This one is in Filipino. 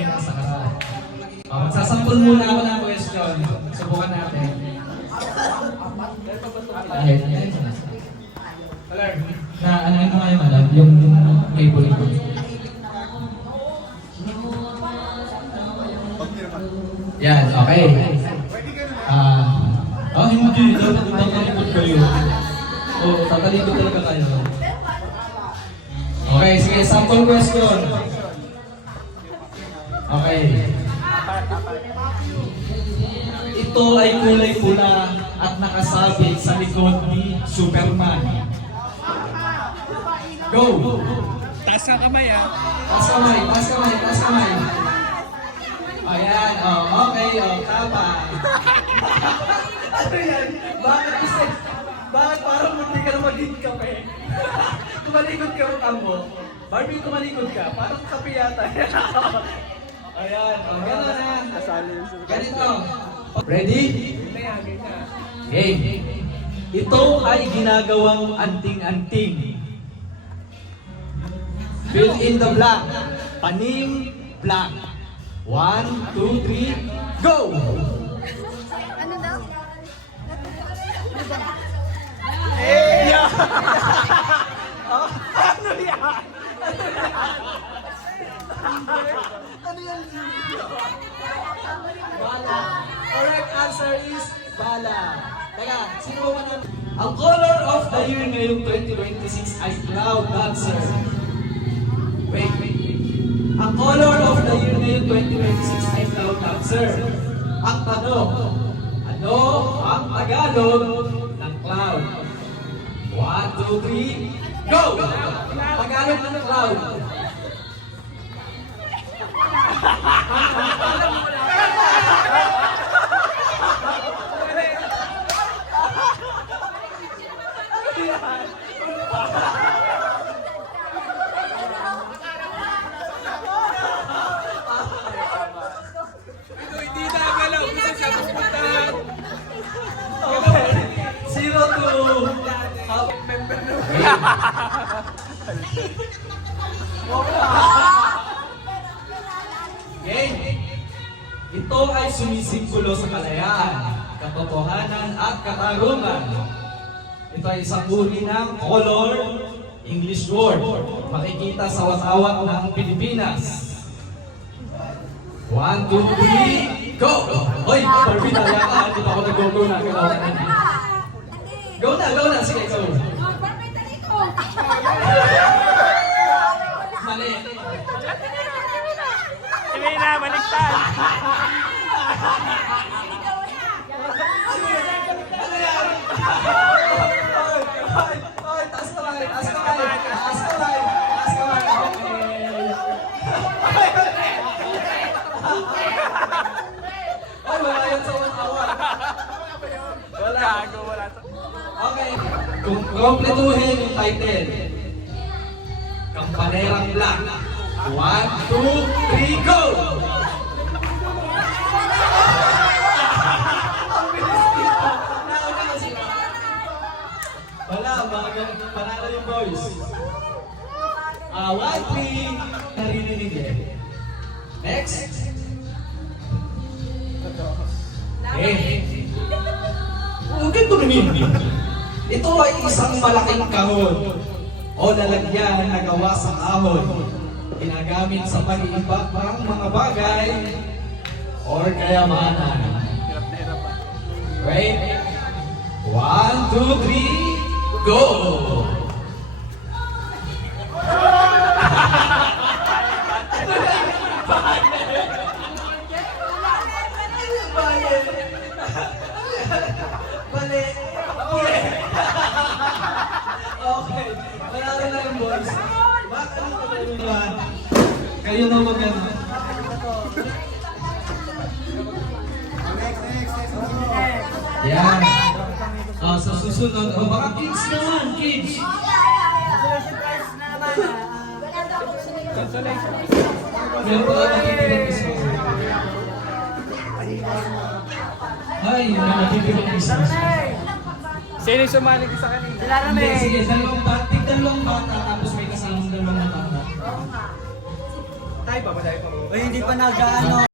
kayo nasa harap. Magsasampol muna ako ng question. Subukan natin. Kahit na ano yun nga yung alam, yung cable ko. Yan, okay. Hindi. Tatalikod kayo. Tatalikod talaga kayo. Okay, sige, sample question. Okay. Ito ay kulay pula at nakasabit sa likod ni Superman. Go! Taas ang kamay ah. Taas kamay. Ayan, okay, tama. Ano yan? Bakit parang munti ka na maging kape? Kumalikod ka ang mo. Barbie, kumalikod ka. Parang kape yata. Ayan, gano'n na. Ganito. Ready? Game. Ito ay ginagawang anting-anting. Fill in the blank. Panim blank. 1, 2, 3, go! Ano daw? Yeah! Ano yan? Ano yan? Bala. Correct answer is bala. Teka, sino ba na? Ang color of the year ngayong 2026 ay cloud dancer. Wait. Ang color of the year ngayong 2026 ay cloud dancer. Ang tanong, ano ang Tagalog ng cloud? 1, 2, 3, go! Tagalog ng cloud. Hindi na galaw. Gusto siya pupuntahan. Okay. 0 to member na. Game. Ito ay sumisimbolo sa kalayaan, katotohanan at katarungan. Ito ay isang uri ng color English word. Makikita sa watawat ng Pilipinas. 1, 2, 3, go! Hoy, Barbie, tala ka. Hindi pa ako nag-go na. Go na. Sige, go. Mali. Sige na, baliktad. Hoy, taas kamay. Ay, wala yan sa watawat. Wala to. Okay. Kung kompletuhin yung title. Kampanerang Black. 1, 2, 3, go! Wala, panalo yung boys. 1, 3, narinig eh. Next. Ganito namin. Ito ay isang malaking kahon o lalagyan na gawa sa kahon. Ginagamit sa pag-iiba ng mga bagay or kayamanan. Wait. 1, 2, 3, go! Mali. Okay. Wala rin lang boys. Bakit ang kapalunan? Kayo na maganda. Yan. Sa susunod, baka kids naman, kids. Meron pa lang natitira isa. Ay, may natitira isa. Sino yung sumali sa kanina? Sila Hindi, sige, dalawang bata, tapos may kasamang dalawang matanda. Tayo pa ba? Uy, hindi pa nag-ano.